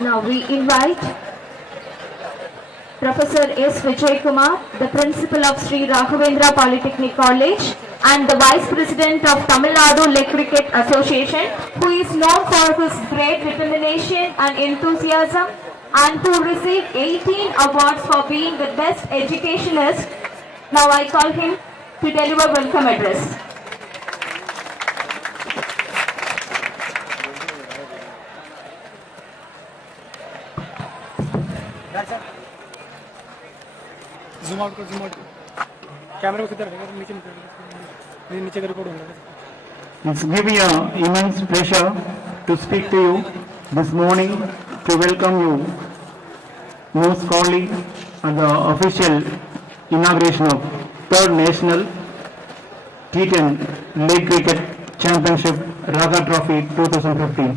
Now we invite Professor S. Vijay Kumar, the Principal of Sri Raghavendra Polytechnic College and the Vice President of Tamil Nadu Leg Cricket Association, who is known for his great determination and enthusiasm and who received 18 awards for being the best educationist. Now I call him to deliver welcome address. Zoom out. Camera को किधर रखेगा? नीचे का record होगा. It's giving me an immense pleasure to speak to you this morning to welcome you most cordially at the official inauguration of Third National T10 Leg Cricket Championship Raga Trophy 2015.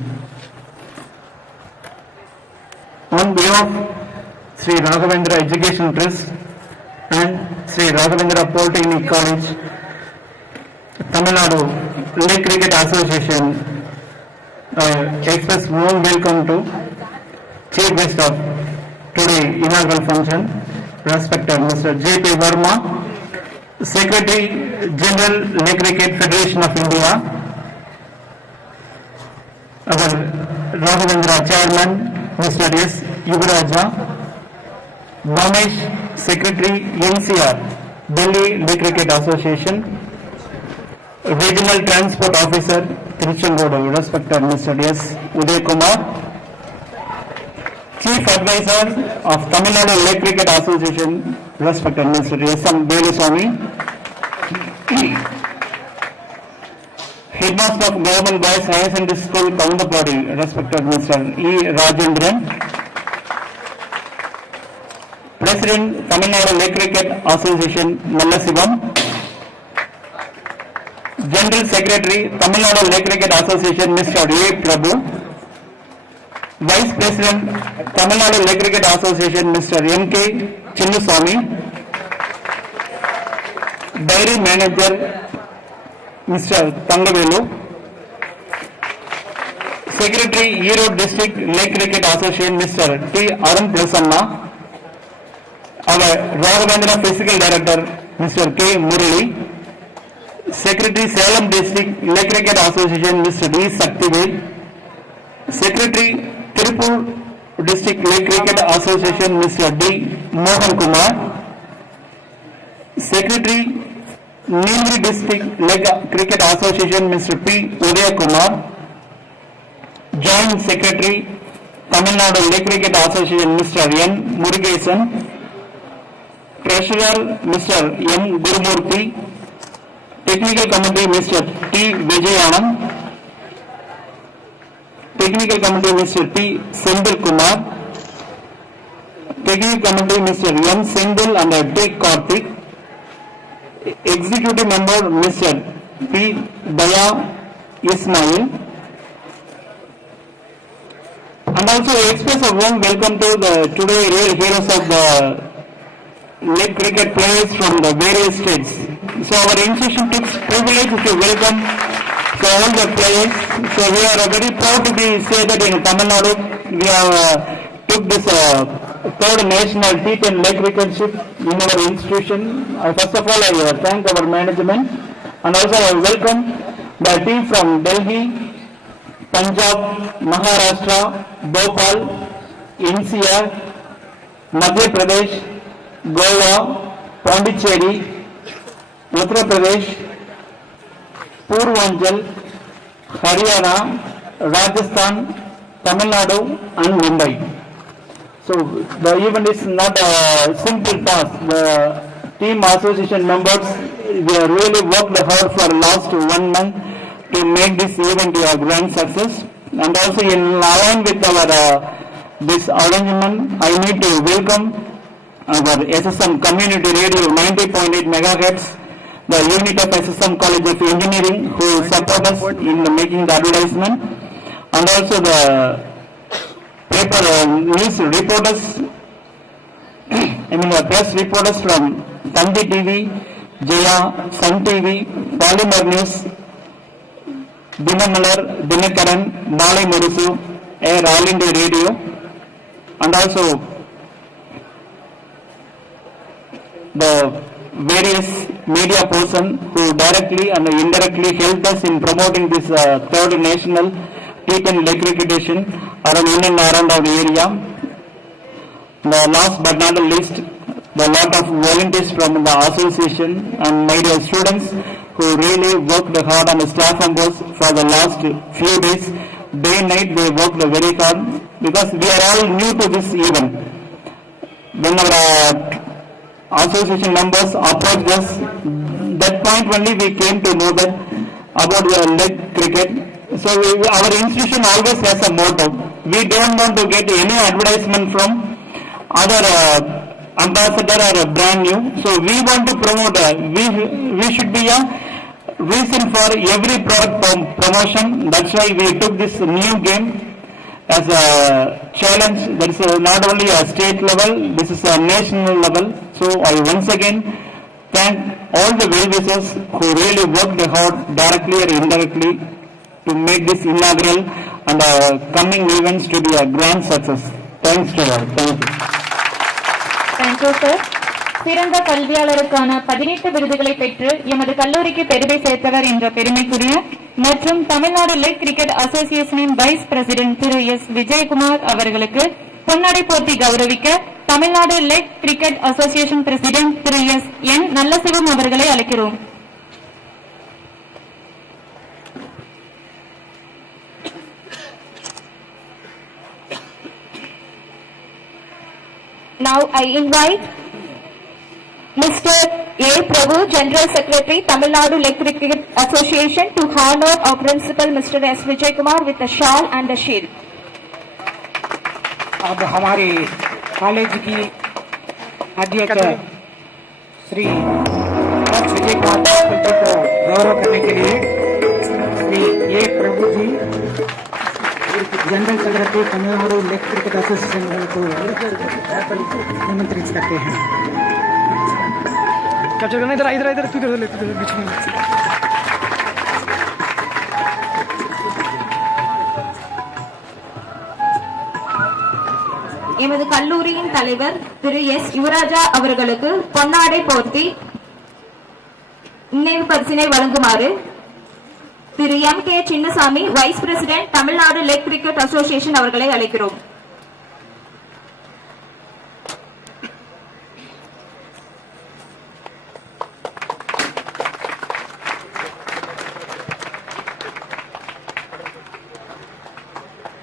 On behalf of Sri Raghavendra Education Trust and Sri Raghavendra Polytechnic College, Tamil Nadu Leg Cricket Association, express warm welcome to Chief Guest of today inaugural function, respected Mr. J.P. Verma, Secretary General Leg Cricket Federation of India, our Raghavendra Chairman, Mr. S. Yugaraja, Ramesh, Secretary NCR, Delhi Leg Cricket Association, Regional Transport Officer, Tiruchengodu, respected Mr. S. Uday Kumar, Chief Advisor of Tamil Nadu Leg Cricket Association, respected Mr. S. M. Veluswamy, Headmaster of Government Boys Higher Secondary School, Kaundapadi, respected Mr. E. Rajendran, President Tamil Nadu Leg Cricket Association, Mallasivam, General Secretary Tamil Nadu Leg Cricket Association, Mr. A. Prabhu, Vice President Tamil Nadu Leg Cricket Association, Mr. M. K. Chinnuswamy, Dairy Manager, Mr. Tangavelu, Secretary Erode District Leg Cricket Association, Mr. T. Arun Prasanna, our Raghavendra Physical Director, Mr. K. Murali, Secretary Salem District Leg Cricket Association, Mr. D. Saktivel, Secretary Tirupur District Leg Cricket Association, Mr. D. Mohan Kumar, Secretary Nilgiri District Leg Cricket Association, Mr. P. Udaya Kumar, Joint Secretary Tamil Nadu Leg Cricket Association, Mr. N. Murugesan, Treasurer Mr. M. Gurumurthy, Technical Committee Mr. T. Vijayanand, Technical Committee Mr. P. Sendil Kumar, Technical Committee Mr. M. Sendil and T. Karthik, Executive Member Mr. P. Daya Ismail, And also express a warm welcome to the today real heroes of the leg cricket players from the various states. So our institution takes privilege to welcome all the players. So we are very proud to be say that in Tamil Nadu we have took this third national T10 leg cricket ship in our institution. First of all, I thank our management and also I welcome the team from Delhi, Punjab, Maharashtra, Bhopal, NCR, Madhya Pradesh, Goa, Pondicherry, Uttar Pradesh, Purvanchal, Haryana, Rajasthan, Tamil Nadu and Mumbai. So the event is not a simple task. The team association members they really worked hard for last 1 month to make this event a grand success. And also in line with our this arrangement, I need to welcome our SSM Community Radio 90.8 MHz, the unit of SSM College of Engineering who support us in making the advertisement, and also the paper news reporters, the press reporters from Tanti TV, Jaya, Sun TV, Polymer News, Dinamalar, Dinakaran, Malai Murusu, Air All India Radio, and also the various media person who directly and indirectly helped us in promoting this third national T10 leg cricket around in and around our area. The last but not the least, the lot of volunteers from the association and my dear students who really worked hard on the staff members for the last few days. Day and night they worked very hard because we are all new to this event. When our association members approached us, that point only we came to know that about the leg cricket. So our institution always has a motto. We don't want to get any advertisement from other ambassador or brand new. So we want to promote. We should be a reason for every product promotion. That's why we took this new game as a challenge. That is not only a state level, this is a national level. So I once again thank all the well-wishers who really worked hard directly or indirectly to make this inaugural and coming events to be a grand success. Thanks to all. Thank you. Thank you, sir. சிறந்த கல்வியாளருக்கான 18 விருதுகளை பெற்று எமது கல்லூரிக்கு பெருமை சேர்த்தவர் என்ற பெருமைக்குரிய மற்றும் Tamil Nadu leg cricket அசோசியேஷனின் வைஸ் பிரசிடென்ட் திரு எஸ் விஜயகுமார் அவர்களுக்கு பொன்னாடை போர்த்தி கௌரவிக்க Tamil Nadu leg cricket association president திரு எஸ் என் நல்லசிவம் அவர்களை அழைக்கிறோம். Now I invite Mr. A. Prabhu, General Secretary, Tamil Nadu Leg Cricket Association, to honor our principal, Mr. S. Vijayakumar, with a shawl and a shield. अब हमारे college की अध्यक्ष Shri S Vijayakumar जी को गौरव करने के लिए Shri A. Prabhu ji, general secretary Tamil Nadu leg cricket association को निमंत्रित करते हैं. कैप्चर करना इधर इधर इधर तू इधर ले, तू इधर बीच में. எமது கல்லூரியின் தலைவர் திரு எஸ் யுவராஜா அவர்களுக்கு பொன்னாடை போர்த்தி நினைவு பரிசினை வழங்குமாறு திரு M K Chinnasamy, vice president, Tamil Nadu leg cricket association அவர்களை அழைக்கிறோம்.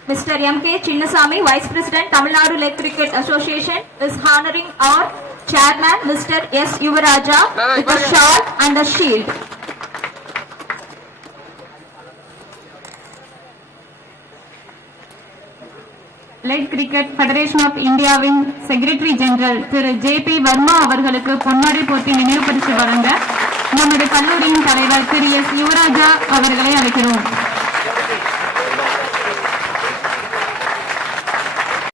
Mr. M. K. Chinnasamy, Vice President, Tamil Nadu Leg Cricket Association, is honoring our Chairman, Mr. S. Yuvaraja, with a shawl and a shield. Leg cricket federation of இந்தியாவின் secretary general திரு JP Varma அவர்களுக்கு பொன்னாடை போர்த்தி நினைவு பரிசு வழங்க நமது கல்லூரியின் தலைவர் திரு எஸ் யுவராஜா அவர்களை அழைக்கிறோம்.